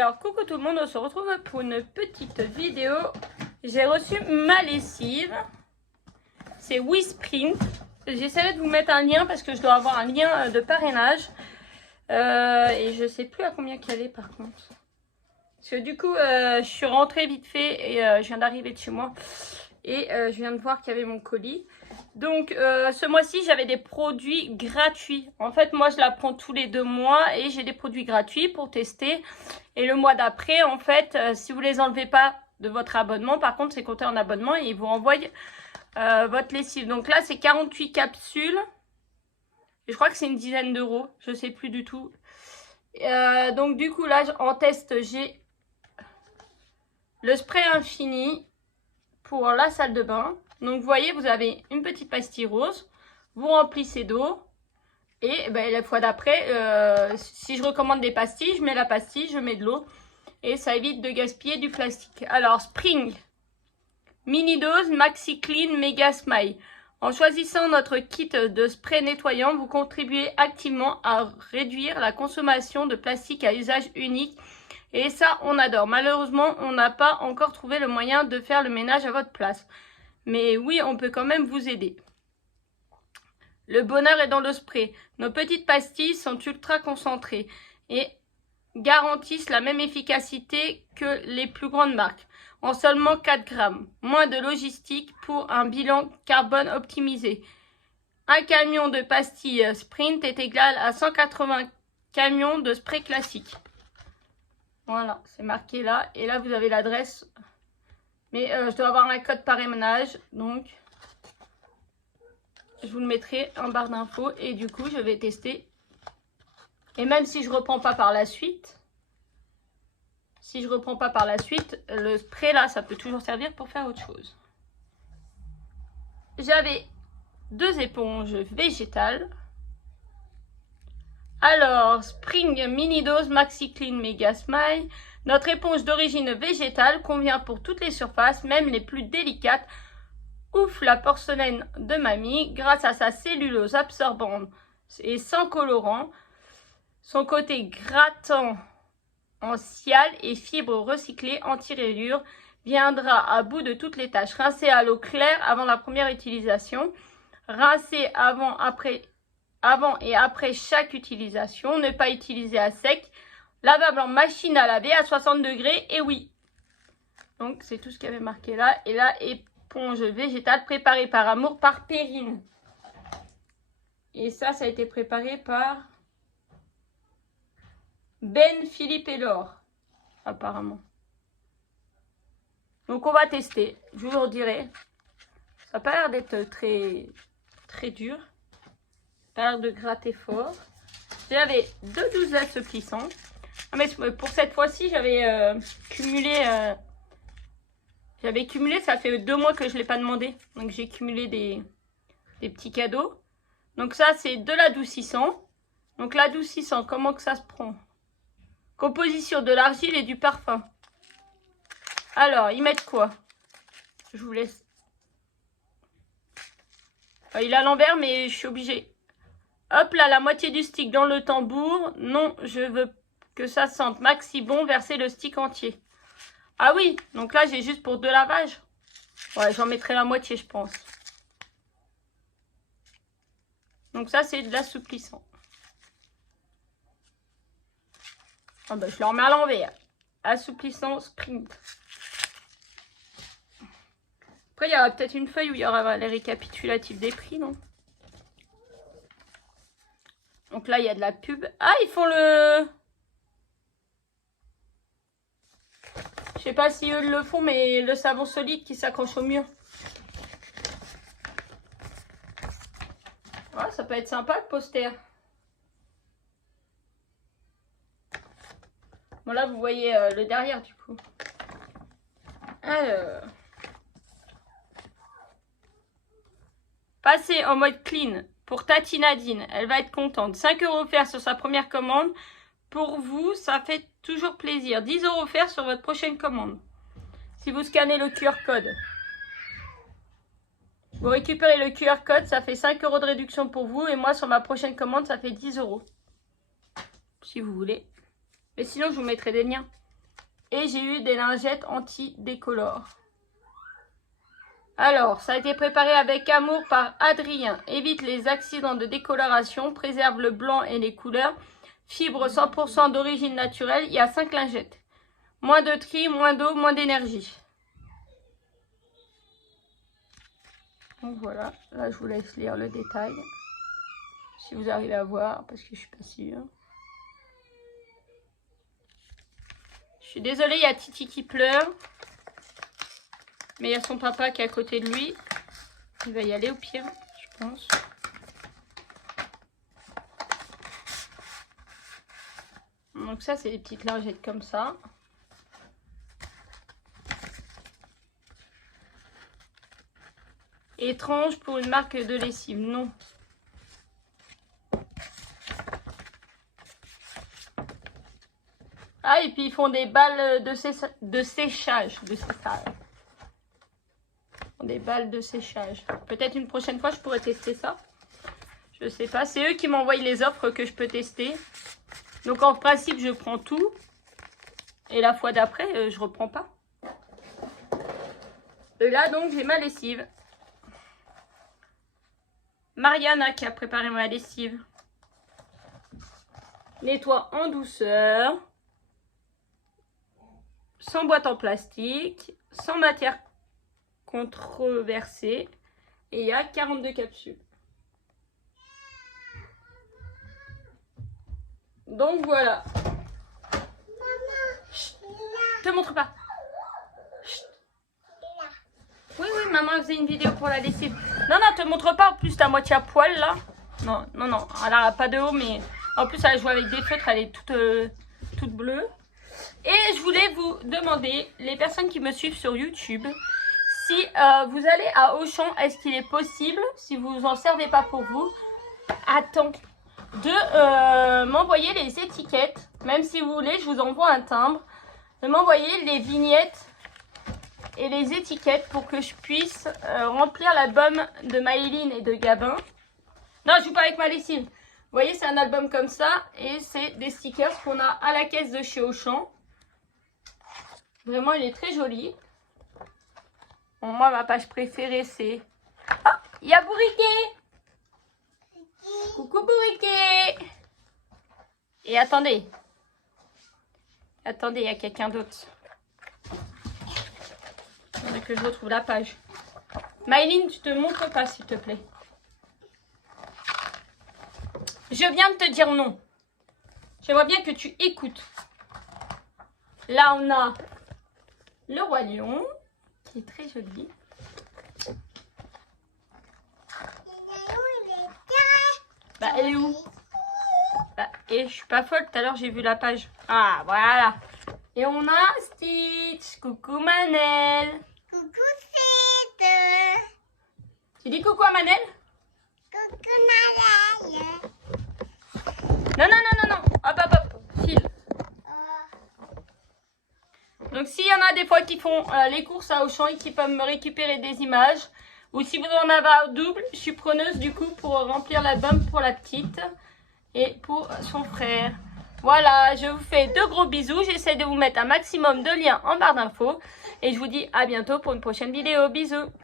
Alors, coucou tout le monde, on se retrouve pour une petite vidéo. J'ai reçu ma lessive. C'est WeSprint. J'essaierai de vous mettre un lien parce que je dois avoir un lien de parrainage. Et je sais plus à combien qu'elle est par contre. Parce que du coup, je suis rentrée vite fait et je viens d'arriver de chez moi. Et je viens de voir qu'il y avait mon colis. Donc ce mois-ci j'avais des produits gratuits. En fait moi je la prends tous les 2 mois et j'ai des produits gratuits pour tester. Et le mois d'après en fait si vous les enlevez pas de votre abonnement, par contre c'est compté en abonnement et ils vous renvoient votre lessive. Donc là c'est 48 capsules. Et je crois que c'est une dizaine d'euros. Je sais plus du tout. Donc du coup là en test j'ai le spray infini pour la salle de bain. Donc vous voyez, vous avez une petite pastille rose, vous remplissez d'eau et ben, la fois d'après, si je recommande des pastilles, je mets la pastille, je mets de l'eau et ça évite de gaspiller du plastique. Alors Spring, mini dose, Maxi Clean, Mega Smile. En choisissant notre kit de spray nettoyant, vous contribuez activement à réduire la consommation de plastique à usage unique. Et ça, on adore. Malheureusement, on n'a pas encore trouvé le moyen de faire le ménage à votre place. Mais oui, on peut quand même vous aider. Le bonheur est dans le spray. Nos petites pastilles sont ultra concentrées et garantissent la même efficacité que les plus grandes marques. En seulement 4 grammes. Moins de logistique pour un bilan carbone optimisé. Un camion de pastilles Sprint est égal à 180 camions de spray classique. Voilà, c'est marqué là. Et là, vous avez l'adresse. Mais je dois avoir un code parrainage. Donc, je vous le mettrai en barre d'infos. Et du coup, je vais tester. Et même si je ne reprends pas par la suite. Le spray là, ça peut toujours servir pour faire autre chose. J'avais 2 éponges végétales. Alors, Spring Mini Dose Maxi Clean Mega Smile. Notre éponge d'origine végétale convient pour toutes les surfaces, même les plus délicates. Ouf la porcelaine de mamie, grâce à sa cellulose absorbante et sans colorant, son côté grattant en cyalle et fibres recyclées anti-rayures viendra à bout de toutes les tâches. Rincer à l'eau claire avant la première utilisation. Rincer avant et après chaque utilisation. Ne pas utiliser à sec. Lavable en machine à laver à 60 degrés. Et oui. Donc c'est tout ce qu'il y avait marqué là. Et là, éponge végétale préparée par amour par Perrine. Et ça a été préparé par Ben, Philippe et Laure. Apparemment. Donc on va tester. Je vous le dirai. Ça n'a pas l'air d'être très dur. Ça a l'air de gratter fort. J'avais 2 douces assouplissants. Ah, mais pour cette fois-ci, j'avais cumulé. Ça fait 2 mois que je ne l'ai pas demandé. Donc j'ai cumulé des petits cadeaux. Donc ça, c'est de l'adoucissant. Donc l'adoucissant, comment que ça se prend? Composition de l'argile et du parfum. Alors, ils mettent quoi? Je vous laisse. Il est à l'envers, mais je suis obligée. Hop là, la moitié du stick dans le tambour. Non, je veux que ça sente maxi bon. Verser le stick entier. Ah oui, donc là, j'ai juste pour 2 lavages. Ouais, j'en mettrai la moitié, je pense. Donc ça, c'est de l'assouplissant. Ah bah, je le remets à l'envers. Assouplissant Sprint. Après, il y aura peut-être une feuille où il y aura les récapitulatifs des prix, non? Donc là, il y a de la pub. Ah, ils font le... Je sais pas si eux le font, mais le savon solide qui s'accroche au mur. Ouais, ça peut être sympa, le poster. Bon, là, vous voyez le derrière, du coup. Alors... Passer en mode clean pour Tati Nadine. Elle va être contente. 5 € offerts sur sa première commande. Pour vous, ça fait toujours plaisir. 10 € offerts sur votre prochaine commande. Si vous scannez le QR code. Vous récupérez le QR code, ça fait 5 € de réduction pour vous. Et moi, sur ma prochaine commande, ça fait 10 €. Si vous voulez. Mais sinon, je vous mettrai des liens. Et j'ai eu des lingettes anti-décolore. Alors, ça a été préparé avec amour par Adrien. Évite les accidents de décoloration, préserve le blanc et les couleurs. Fibre 100% d'origine naturelle, il y a 5 lingettes. Moins de tri, moins d'eau, moins d'énergie. Donc voilà, là je vous laisse lire le détail. Si vous arrivez à voir, parce que je suis pas sûre. Je suis désolée, il y a Titi qui pleure. Mais il y a son papa qui est à côté de lui. Il va y aller au pire, je pense. Donc ça, c'est des petites lingettes comme ça. Étrange pour une marque de lessive, non. Ah, et puis ils font des balles de séchage. Des balles de séchage. Peut-être une prochaine fois, je pourrais tester ça. Je sais pas. C'est eux qui m'envoient les offres que je peux tester. Donc en principe, je prends tout. Et la fois d'après, je reprends pas. Et là, donc, j'ai ma lessive. Mariana qui a préparé ma lessive. Nettoie en douceur. Sans boîte en plastique. Sans matière controversée. Et il y a 42 capsules. Donc voilà. Chut, te montre pas. Chut. Oui, maman faisait une vidéo pour la lessive. Non, te montre pas. En plus, t'es à moitié à poil là. Non. Elle a pas de haut, mais en plus, elle joue avec des feutres. Elle est toute bleue. Et je voulais vous demander, les personnes qui me suivent sur YouTube, si vous allez à Auchan, est-ce qu'il est possible, si vous en servez pas pour vous, de m'envoyer les étiquettes, même si vous voulez, je vous envoie un timbre, de m'envoyer les vignettes et les étiquettes pour que je puisse remplir l'album de Maëline et de Gabin. Non, je joue pas avec ma lessive. Vous voyez, c'est un album comme ça et c'est des stickers qu'on a à la caisse de chez Auchan. Vraiment, il est très joli. Bon, moi, ma page préférée, c'est... Ah, il y a Bourriquet. Coucou Bourriquet. Et attendez, il y a quelqu'un d'autre. Attendez que je retrouve la page. Maëline, tu te montres pas, s'il te plaît. Je viens de te dire non. J'aimerais bien que tu écoutes. Là, on a le Roi Lion, qui est très joli. Bah, elle est où? Bah, et je suis pas folle, tout à l'heure j'ai vu la page. Ah, voilà. Et on a Stitch. Coucou Manel. Coucou Stitch. Tu dis coucou à Manel? Coucou Manel. Non. Hop, file. Donc s'il y en a des fois qui font les courses à Auchan et qui peuvent me récupérer des images, ou si vous en avez un double, je suis preneuse du coup pour remplir l'album pour la petite et pour son frère. Voilà, je vous fais de gros bisous. J'essaie de vous mettre un maximum de liens en barre d'infos. Et je vous dis à bientôt pour une prochaine vidéo. Bisous.